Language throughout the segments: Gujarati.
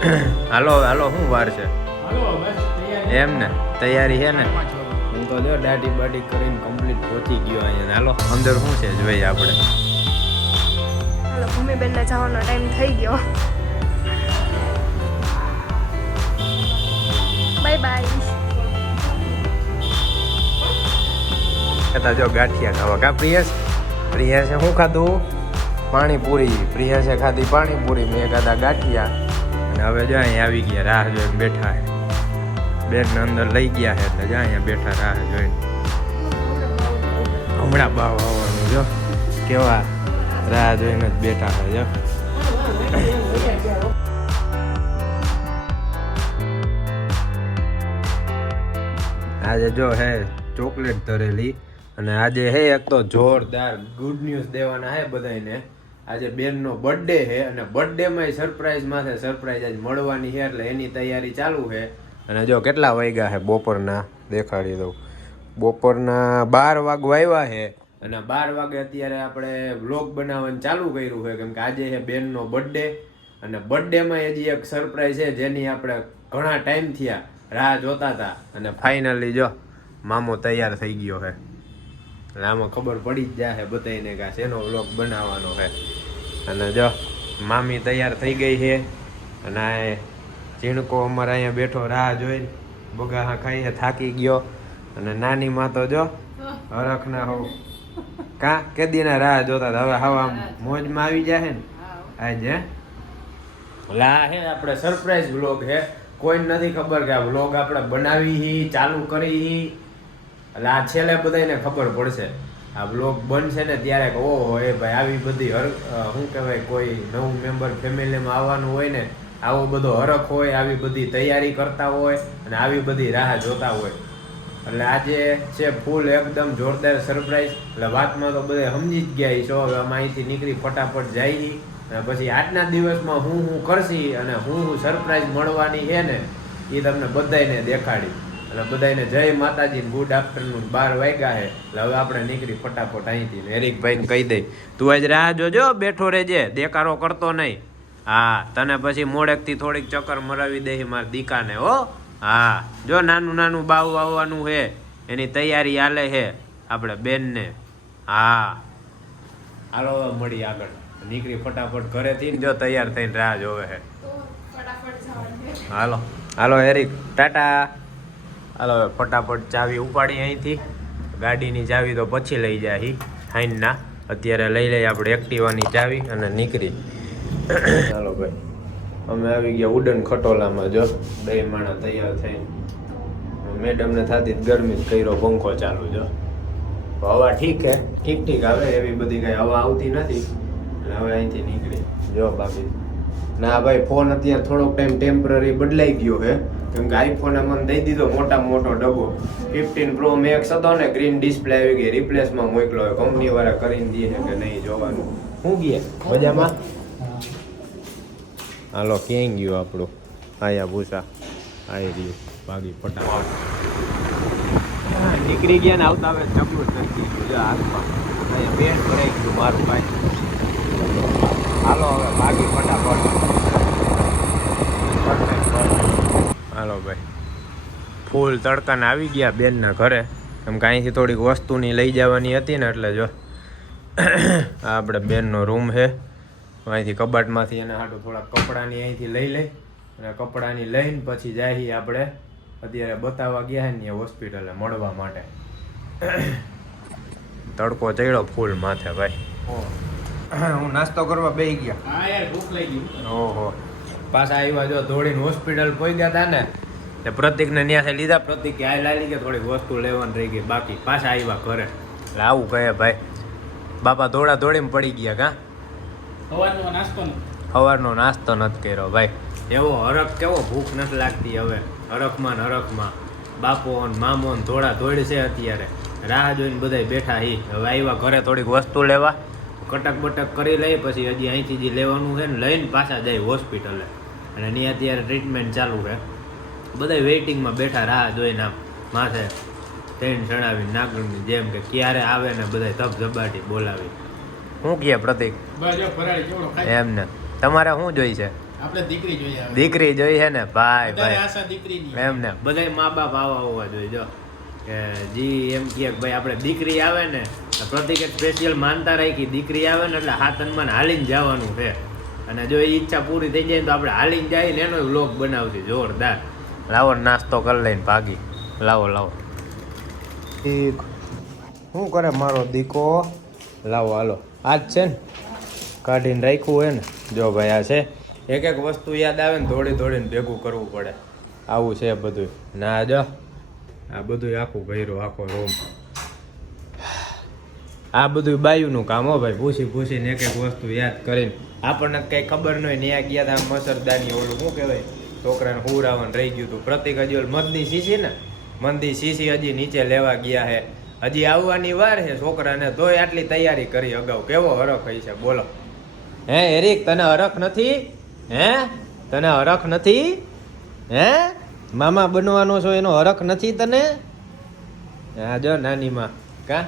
હાલો હાલો શું વાર છે એમ ને તૈયારી છે ને હું તો જો દાઢી બાડી કરીને કમ્પ્લીટ પહોંચી ગયો અહીંયા હાલો અંદર શું છે જોઈએ આપણે હાલો ભૂમિબેનને જવાનો ટાઈમ થઈ ગયો બાય બાય કહેતા જો ગાંઠિયા ખાવા કા પ્રિયાસ પ્રિયાસે શું ખાધું પાણીપુરી પ્રિયાસે ખાધી પાણીપુરી મેં ખાધા ગાંઠિયા અને હવે જો અહીંયા આવી ગયા રાહ જોઈને બેઠા છે બેનને અંદર લઈ ગયા છે એટલે જો અહીંયા બેઠા રાહ જોઈને હમણાં બાવ આવવાનું જો કેવા રાહ જોઈને જ બેઠા છે જો આજે જો હે ચોકલેટ ધરેલી અને આજે હે એક તો જોરદાર ગુડ ન્યૂઝ દેવાના હે બધાને આજે બેનનો બર્થડે છે અને બર્થડેમાં સરપ્રાઈઝ માથે સરપ્રાઈઝ આજ મળવાની છે એટલે એની તૈયારી ચાલુ છે અને જો કેટલા વાગ્યા છે બપોરના દેખાડી દઉં બપોરના 12 વાગવા આવ્યા છે અને 12 વાગે અત્યારે આપણે વ્લોગ બનાવવાનું ચાલુ કર્યું છે કેમ કે આજે છે બેનનો બર્થડે અને બર્થડેમાં હજી એક સરપ્રાઈઝ છે જેની આપણે ઘણા ટાઈમ થયા રાહ જોતા હતા અને ફાઇનલી જો મામો તૈયાર થઈ ગયો છે એટલે આમાં ખબર પડી જ જાય બધાને કે શેનો વ્લોગ બનાવવાનો છે અને જો મામી તૈયાર થઈ ગઈ છે અને આ ઝીણકો અમારે અહીંયા બેઠો રાહ જોઈને બગાહા ખાઈને થાકી ગયો અને નાની માં તો જો હરખના હો કા કેદીના રાહ જોતા હતા હવે હવા મોજમાં આવી જાય ને આજે લા હે આપણે સરપ્રાઈઝ વ્લોગ છે કોઈ નથી ખબર કે આ વ્લોગ આપણે બનાવી ચાલુ કરી એટલે આ છેલ્લે બધાને ખબર પડશે આ વ્લોગ બનશે ને ત્યારે કે ઓહો એ ભાઈ આવી બધી શું કહેવાય કોઈ નવું મેમ્બર ફેમિલીમાં આવવાનું હોય ને આવો બધો હરખ હોય આવી બધી તૈયારી કરતા હોય અને આવી બધી રાહ જોતા હોય એટલે આજે છે ફૂલ એકદમ જોરદાર સરપ્રાઈઝ એટલે વાતમાં તો બધે સમજી જ ગયા છો હવે અમે અહીંથી નીકળી ફટાફટ જઈ અને પછી આજના દિવસમાં હું કરશી અને હું સરપ્રાઈઝ મળવાની છે ને એ તમને બધાને દેખાડી અને બધાને જય માતાજી ગુડ આફ્ટરનૂન 12 વાગ્યા છે એટલે હવે આપણે નીકળી ફટાફટ અહીંથી એરિકભાઈને કહી દઈ તું આજ રાહ જોજો બેઠો રહેજે દેકારો કરતો નહીં હા તને પછી મોડેકથી થોડીક ચક્કર મરાવી દે મારા દીકાને હો હા જો નાનું નાનું બાવું આવવાનું છે એની તૈયારી હાલે છે આપણે બેનને હા હાલો મળી આગળ નીકળી ફટાફટ ઘરેથી જો તૈયાર થઈને રાહ જોવે છે હાલો હાલો એરિક ટાટા હાલો ફટાફટ ચાવી ઉપાડી અહીંથી ગાડીની ચાવી તો પછી લઈ જાય હાઈનના અત્યારે લઈ લઈએ આપણે એક્ટિવાની ચાવી અને નીકળી ચાલો ભાઈ અમે આવી ગયા ઉડન ખટોલામાં જો બે માણા તૈયાર થઈને મેડમને થતી ગરમી જ કર્યો પંખો ચાલુ જો હવા ઠીક હે ઠીક આવે એવી બધી કઈ હવા આવતી નથી એટલે હવે અહીંથી નીકળી જો બાકી ના ભાઈ ફોન અત્યારે થોડોક ટાઈમ ટેમ્પરરી બદલાઈ ગયો છે કેમ કે આઈફોને મને દઈ દીધો મોટો ડબ્બો 15 Pro Max હતો ને ગ્રીન ડિસ્પ્લે આવી ગઈ રિપ્લેસમાં મોકલો કંપની વાળા કરીને દે છે કે નહીં જોવાનું શું ગયા મજામાં હાલો ક્યાંય ગયું આપણું આયા ભૂસા આવી રહ્યું ભાગી ફટાફટ નીકળી ગયા ને આવતા હવે ચકલું નથી ગયું હાથમાં બેન ભરાઈ ગયું મારું ભાઈ હાલો હવે ભાગી ફટાફટ હાલો ભાઈ ફૂલ તડકાને આવી ગયા બેનના ઘરે કેમ કે અહીંથી થોડીક વસ્તુની લઈ જવાની હતી ને એટલે જો આ આપણે બેનનો રૂમ છે અહીંથી કબાટમાંથી એના હાટું થોડાક કપડાની અહીંથી લઈ લે અને કપડાની લઈને પછી જાય આપણે અત્યારે બતાવવા ગયા ને હોસ્પિટલે મળવા માટે તડકો ચડ્યો ફૂલ માથે ભાઈ હું નાસ્તો કરવા બેસી ગયા હા યાર ભૂખ લાગી ઓહો પાછા આવ્યા જો દોડીને હોસ્પિટલ પહોંચ્યા હતા ને તે પ્રતિકને ત્યાંથી લીધા પ્રતિક કે આ લાલી કે થોડીક વસ્તુ લેવાની રહી ગઈ બાકી પાછા આવ્યા ઘરે એટલે આવું કહે ભાઈ બાપા દોડીને પડી ગયા કાં સવારનો નાસ્તો નથી કર્યો ભાઈ એવો હરખ કેવો ભૂખ નથી લાગતી હવે હરખમાં ને હરખમાં બાપો ને મામો ને દોડ છે અત્યારે રાહ જોઈને બધા બેઠા હી હવે આવ્યા ઘરે થોડીક વસ્તુ લેવા કટક બટક કરી લઈ પછી હજી અહીંથી જે લેવાનું છે ને લઈને પાછા જાય હોસ્પિટલે અને ત્યાં અત્યારે ટ્રીટમેન્ટ ચાલુ છે બધા વેઇટિંગમાં બેઠા રાહ જોઈને આમ માથે ટ્રેન ચડાવીને નાગરની જેમ કે ક્યારે આવે ને બધા ધબધબાટી બોલાવી શું કહે પ્રતિક એમ ને તમારે શું જોઈ છે આપણે દીકરી જોઈએ હવે. દીકરી જોઈ છે ને ભાઈ વધારે ભાઈ આશા દીકરીની. એમ ને બધાય મા બાપ આવા હોવા જોઈએ જો કે જી એમ કહે કે ભાઈ આપણે દીકરી આવે ને તો પ્રતિકે સ્પેશિયલ માનતા રાખી દીકરી આવે ને એટલે હાથ હનુમાન હાલીને જવાનું છે અને જો એ ઈચ્છા પૂરી થઈ જાય ને તો આપણે હાલીને જાય ને એનો વ્લોગ બનાવતી જોરદાર લાવો નાસ્તો કરી લઈને ભાગી લાવો લાવો શું કરે મારો દીકો લાવો હાલો આજ છે ને કાઢીને રાખ્યું હોય ને જો ભાઈ આ છે એક એક વસ્તુ યાદ આવે ને દોડી દોડીને ભેગું કરવું પડે આવું છે બધું ના જો આ બધું આખું ભર્યું આખો રૂમ આ બધું બાયુનું કામ હો ભાઈ પૂછી પૂછીને એક એક વસ્તુ યાદ કરીને આપણને કઈ ખબર ન હોય ને ત્યાં ગયા હતા મસરદાની ઓલું શું કહેવાય છોકરાને હુરાવાનું રહી ગયું હતું પ્રતિક હજી ઓલ મદની શીશી ને મંદી શીશી હજી નીચે લેવા ગયા હે હજી આવવાની વાર છે છોકરાને તોય આટલી તૈયારી કરી અગાઉ કેવો હરખ હોય છે બોલો હે એરિક તને હરખ નથી હે તને હરખ નથી હે મામા બનવાનો છો એનો હરખ નથી તને હા જો નાની માં કા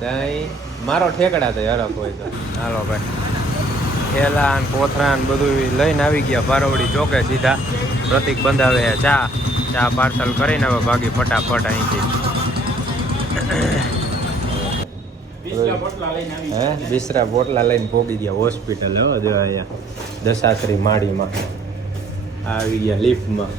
તઈ મારો ઠેકડા તો હરખ હોય તો હાલો ભાઈ થેલા ને કોથરા ને બધું લઈને આવી ગયા પારોડી ચોકે સીધા પ્રતિક બંધાવે ચા ચા પાર્સલ કરીને હવે ભાગી ફટાફટ અહીંથી બીસરા પોટલા લઈને આવી. હે બિસરા બોટલા લઈને પોગી ગયા હોસ્પિટલ હો જો અહીંયા દશાશ્રી માળીમાં આવી ગયા લિફ્ટમાં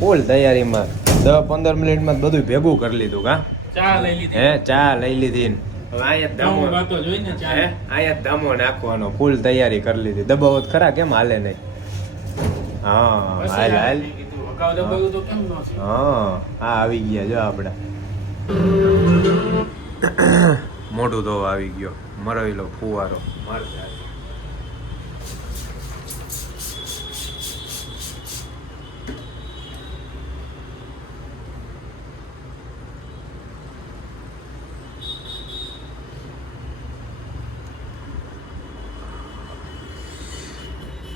ફૂલ તૈયારીમાં 10-15 મિનિટમાં બધું ભેગું કરી લીધું કા ચા લઈ લીધી. હે ચા લઈ લીધી ને હવે અહીંયા ધામો હું વાતો જોઈને ચા. હે અહીંયા ધામો નાખવાનો ફૂલ તૈયારી કરી લીધી દબાવો તો ખરા કેમ હાલે નહીં હા પછી હાલ હાલ મેં કીધું, અગાઉ દબાવ્યું તો કેમ ન છે? હા આ આવી ગયા જો આપણે મોઢું ધોવા આવી ગયો મરવેલો ફુવારો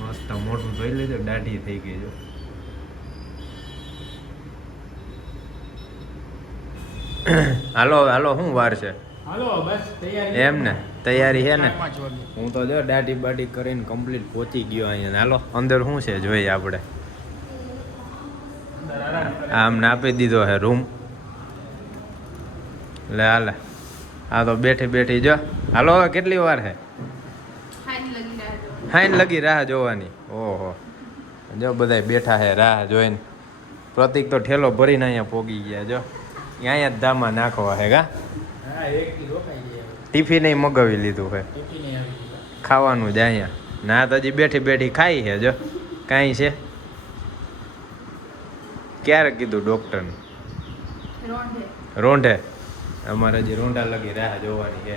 મસ્ત મોઢું ધોઈ લીધું દાઢી થઈ ગઈ જો હાલો હાલો શું વાર છે હાલો બસ તૈયારી. એમ ને તૈયારી છે ને 5 વાગે. હું તો જો દાઢી બાઢી કરીને કમ્પ્લીટ પહોંચી ગયો અહીંયા હાલો અંદર શું છે જોઈએ આપણે અંદર આરામ કરે. આમ ને આપી દીધો છે રૂમ લે હાલે આ તો બેઠી બેઠી જો હાલો હવે કેટલી વાર છે હાઈન લગી રાહ જોવાની ઓહો જો બધાય બેઠા છે રાહ જોઈને પ્રતિક તો ઠેલો ભરીને અહીંયા પોગી ગયા જો અહીંયા જ ધામા નાખવા છે કા હા એક દી રોકાઈ ગયા હવે. ટિફિન મગાવી લીધું છે ટિફિન એ આવી ગયા. ખાવાનું જ અહીંયા ના તો હજી બેઠી બેઠી ખાઈ છે જો કાંઈ છે ક્યારે કીધું ડૉક્ટરને રોંઢે અમારે હજી રોંઢા લગી રાહ જોવાની છે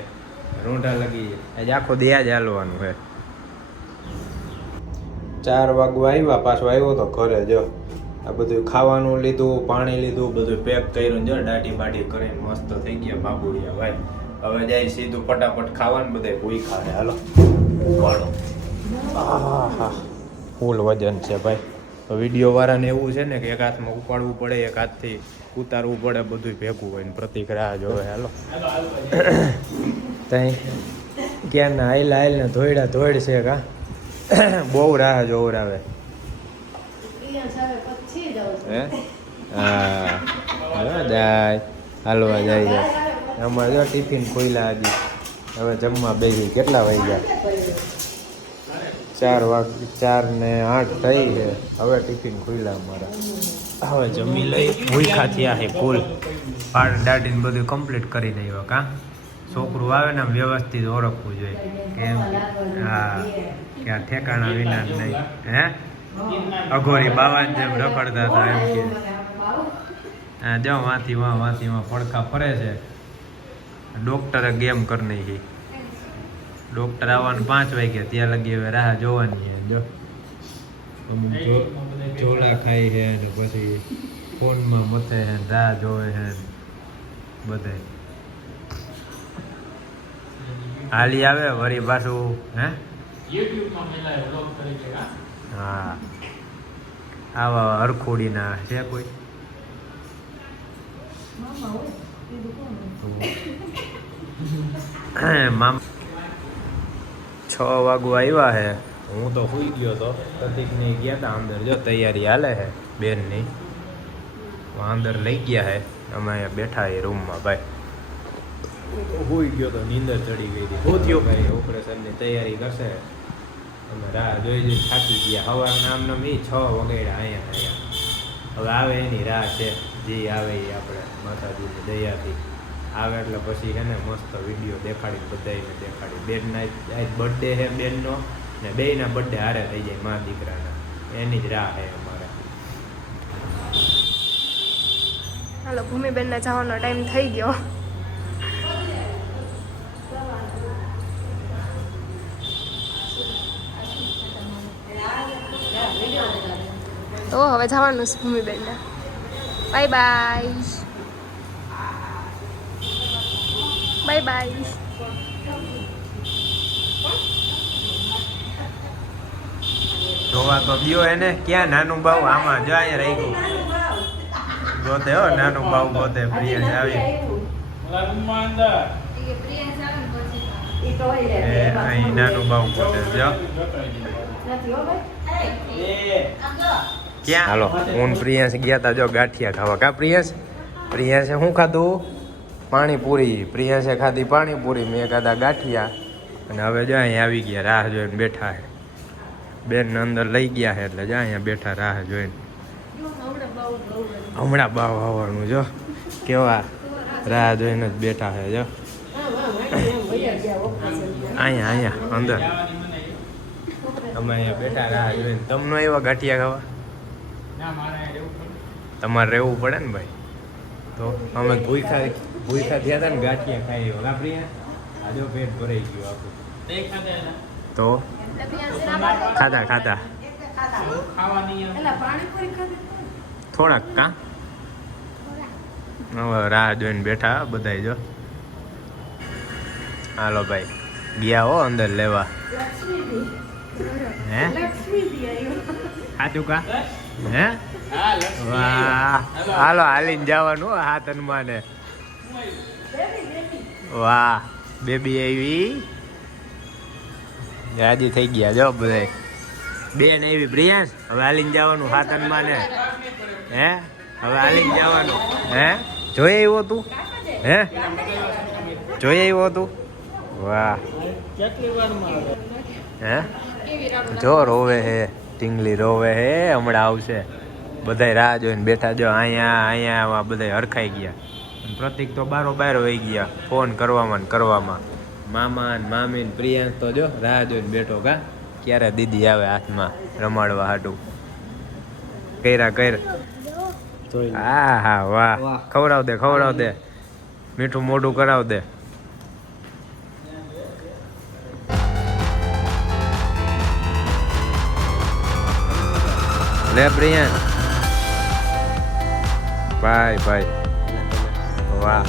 રોંઢા લગી આજે આખો દિયા જ હાલવાનું છે 4 વાગવા આવ્યા પાછો આવ્યો તો ઘરે જો આ બધું ખાવાનું લીધું પાણી લીધું બધું પેક કર્યું જો દાઢી બાઢી કરીને મસ્ત થઈ ગયા બાબુડિયા ભાઈ હવે જાય સીધું ફટાફટ ખાવાનું બધા ભૂખા છે હાલો ઉપાડો આહા ફૂલ વજન છે ભાઈ તો વિડીયો વાળાને એવું છે ને કે એક હાથમાં ઉપાડવું પડે એક હાથથી ઉતારવું પડે બધું ભેગું હોય ને પ્રતિક રાહ જોવે હાલો હાલો હાલો પછી. તઈ ક્યારના હાઈલા હાઈલને ધોયડા ધોઈડ છે કા બહુ રાહ જોવરાવે હે હા જાય હાલવા જાય અમારે જો ટિફિન ખોલ્યા હજી હવે જમવા બેસી કેટલા વાગ્યા 4 ને 8 થઈ છે હવે ટિફિન ખોલ્યા અમારા હવે જમી લઈ ભૂખા થયા છે ફૂલ પાડ દાઢીને બધું કમ્પ્લીટ કરી દઈએ કા છોકરું આવે ને આમ વ્યવસ્થિત ઓળખવું જોઈએ કેમ હા કે આ ઠેકાણા વિના જ નહીં હે અઘોરી બાવાને જેમ રખડતા હતા એમ કે હા જો વાંથી વાં પડખા ફરે છે ડૉક્ટરે ગેમ કરી નાખી ડૉક્ટર આવવાનું 5 વાગ્યા ત્યાં લગી હવે રાહ જોવાની છે જો ચોળા ખાય છે ને પછી ફોનમાં મથે છે ને રાહ જોવે છે ને બધે હાલી આવે વળી પાછું હે YouTube માં મેલા vlog તરીકે હા. હા આવા હરખોડીના છે કોઈ મામ 6 વાગવા આવ્યા હે. હું તો સુઈ ગયો તો. પ્રતિકને ગયા હતા અંદર, જો તૈયારી હાલે છે બેનની. અંદર લઈ ગયા હે. અમે અહીંયા બેઠા એ રૂમમાં ભાઈ. હું તો સુઈ ગયો તો, નીંદર ચડી ગઈ હતી. હું થયો ભાઈ ઓપરેશનની તૈયારી કરશે. અમે રાહ જોઈ જોઈ થાકી ગયા. સવારના આમ નામ 6 વગાડ્યા અહીંયા. હવે આવે એની રાહ છે. જે આવે એ આપણે માતાજીની દયાથી આવે એટલે પછી છે ને મસ્ત વિડીયો દેખાડી બધાને દેખાડી. બેનના આજ બર્થડે છે બેનનો ને બેયના બર્થડે હારે થઈ જાય મા દીકરાના. એની જ રાહ છે અમારે. હાલો ભૂમિબેનને જવાનો ટાઈમ થઈ ગયો. તો હવે જવાનું છે ભૂમિબેનને. Bye bye. Bye bye. જોવા તો દ્યો એને. ક્યાં નાનું બાવ? આમાં જો અહીંયા રહી ગયું. ગોતે હો નાનું બાવ ગોતે. પ્રિયંશ આવી. ઓલા રૂમમાં અંદર અહીં નાનું બાવ ગોતે જો. ક્યાં? હાલો હું ને પ્રિયંશ ગયા તા જો ગાંઠિયા ખાવા. કા પ્રિયંશ? પ્રિયંશે શું ખાધું? પાણીપુરી. પ્રિયંશે ખાધી પાણીપુરી, મેં ખાધા ગાંઠિયા. અને હવે જો અહીંયા આવી ગયા, રાહ જોઈને બેઠા છે. બેન અંદર લઈ ગયા છે એટલે જો અહીંયા બેઠા રાહ જોઈને. હમણાં બાવ આવવાનું જો કેવા રાહ જોઈને જ બેઠા છે જો. અહીંયા અંદર તમે અહીંયા બેઠા રાહ જોઈને. તમને એવા ગાંઠિયા ખાવા? ના મારે રહેવું પડે. તમારે રહેવું પડે ને ભાઈ. તો અમે ભૂખા થયા હતા ને ગાંઠિયા ખાઈ વાપરીએ. આજો પેટ ભરાઈ ગયું આપણું. તે ખાતે એના તો ખાધા ખાવાની એમ. થોડાક કા. હવે રાહ જોઈને બેઠા બધાય જો. હાલો ભાઈ ગયા હો અંદર લેવા. હે સાચું કા? હે હા લક્ષ્મી. વાહ. હાલો હાલીને જવાનું હાથ હનુમાને. વાહ બેબી આવી. રાજી થઈ ગયા જો બધા. બેન આવી પ્રિયાંશ. હવે હાલીને જવાનું હાથ હનુમાને. હે હવે હાલીને જવાનું. હે જોઈ આવ્યો તું? હે જોઈ આવ્યો તું? વાહ. કેટલી વારમાં આવે? હે જો રોવે હે. ટીંગલી રોવે હે. હમણાં આવશે. બધાય રાહ જોઈને બેઠા જો. અહીંયા બધા હરખાઈ ગયા. પ્રતિક તો બારો વહી ગયા ફોન કરવામાં. મામા ને મામી ને પ્રિયાંશ તો જો રાહ જોઈને બેઠો. કા ક્યારે દીદી આવે હાથમાં રમાડવા હાટું. કર્યા. હા વાહ. ખવડાવ દે. મીઠું મોઢું કરાવ દે. લે પ્રિયાંશ. ભાઈ વાહ.